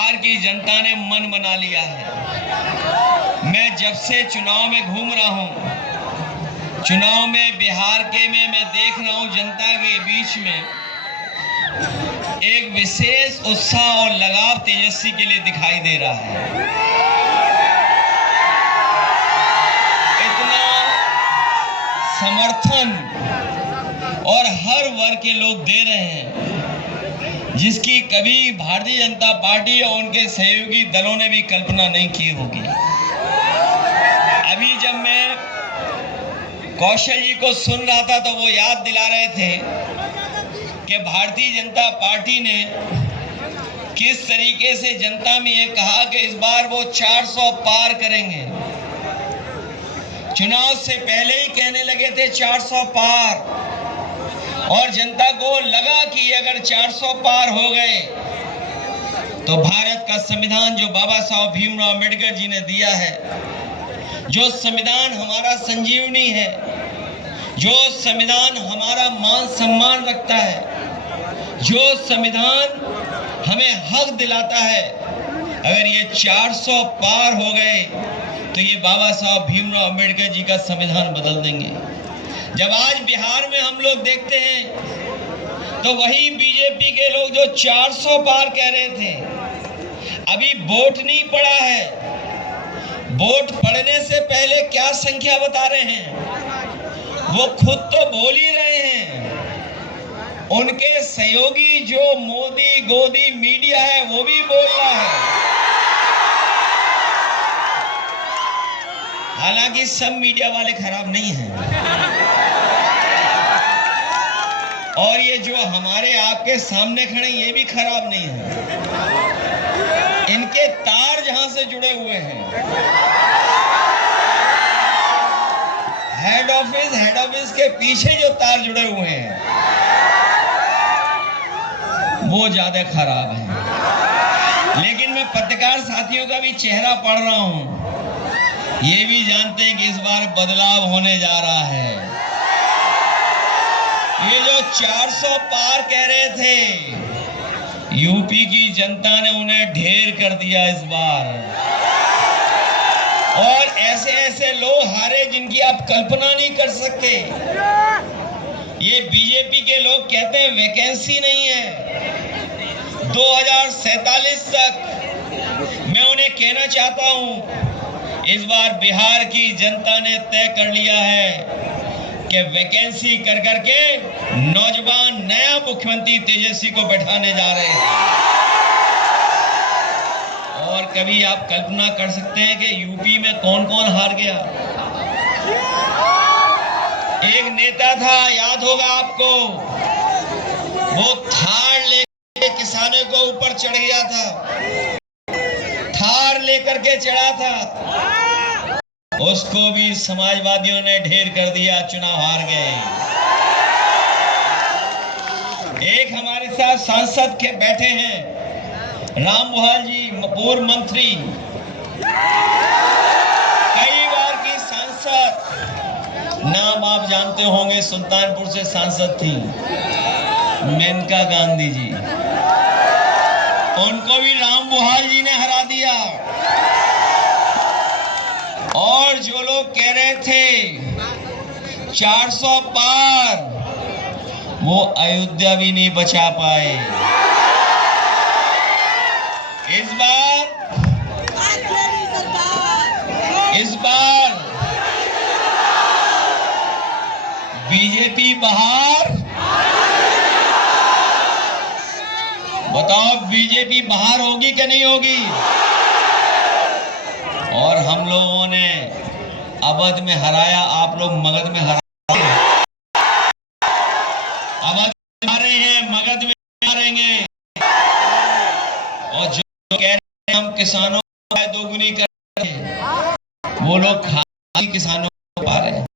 बिहार की जनता ने मन बना लिया है। मैं जब से चुनाव में घूम रहा हूं, चुनाव में बिहार के में मैं देख रहा हूं जनता के बीच में एक विशेष उत्साह और लगाव तेजस्वी के लिए दिखाई दे रहा है। इतना समर्थन और हर वर्ग के लोग दे रहे हैं जिसकी कभी भारतीय जनता पार्टी और उनके सहयोगी दलों ने भी कल्पना नहीं की होगी। अभी जब मैं कौशल जी को सुन रहा था तो वो याद दिला रहे थे कि भारतीय जनता पार्टी ने किस तरीके से जनता में ये कहा कि इस बार वो 400 पार करेंगे। चुनाव से पहले ही कहने लगे थे 400 पार, और जनता को लगा कि अगर 400 पार हो गए तो भारत का संविधान जो बाबा साहब भीमराव अम्बेडकर जी ने दिया है, जो संविधान हमारा संजीवनी है, जो संविधान हमारा मान सम्मान रखता है, जो संविधान हमें हक दिलाता है, अगर ये 400 पार हो गए तो ये बाबा साहब भीमराव अम्बेडकर जी का संविधान बदल देंगे। जब आज बिहार में हम लोग देखते हैं तो वही बीजेपी के लोग जो 400 पार कह रहे थे, अभी वोट नहीं पड़ा है, वोट पड़ने से पहले क्या संख्या बता रहे हैं वो खुद तो बोल ही रहे हैं। उनके सहयोगी जो मोदी गोदी मीडिया है वो भी बोल रहा है। हालांकि सब मीडिया वाले खराब नहीं हैं, और ये जो हमारे आपके सामने खड़े ये भी खराब नहीं है। इनके तार जहां से जुड़े हुए हैं, हेड ऑफिस के पीछे जो तार जुड़े हुए हैं वो ज्यादा खराब है। लेकिन मैं पत्रकार साथियों का भी चेहरा पढ़ रहा हूं, ये भी जानते हैं कि इस बार बदलाव होने जा रहा है। ये जो 400 पार कह रहे थे, यूपी की जनता ने उन्हें ढेर कर दिया इस बार, और ऐसे ऐसे लोग हारे जिनकी आप कल्पना नहीं कर सकते। ये बीजेपी के लोग कहते हैं वैकेंसी नहीं है 2047 तक। मैं उन्हें कहना चाहता हूं, इस बार बिहार की जनता ने तय कर लिया है कि वैकेंसी कर करके नौजवान नया मुख्यमंत्री तेजस्वी को बैठाने जा रहे हैं। और कभी आप कल्पना कर सकते हैं कि यूपी में कौन कौन हार गया। एक नेता था, याद होगा आपको, वो थार लेकर किसानों को ऊपर चढ़ गया था, थार लेकर के चढ़ा था, उसको भी समाजवादियों ने ढेर कर दिया, चुनाव हार गए। एक हमारे साथ सांसद के बैठे हैं रामबुहाल जी, पूर्व मंत्री, कई बार की सांसद, नाम आप जानते होंगे, सुल्तानपुर से सांसद थी मेनका गांधी जी, उनको भी रामबुहाल जी ने हरा दिया। और जो लोग कह रहे थे 400 पार, वो अयोध्या भी नहीं बचा पाए। इस बार बीजेपी बाहर, बताओ बीजेपी बाहर होगी कि नहीं होगी? और हम लोगों ने अवध में हराया, आप लोग मगध में हराए। अवध में हारे हैं, मगध में हारेंगे। और जो कह रहे हैं हम किसानों को दोगुनी कर रहे हैं, वो लोग खाली किसानों को पा रहे हैं।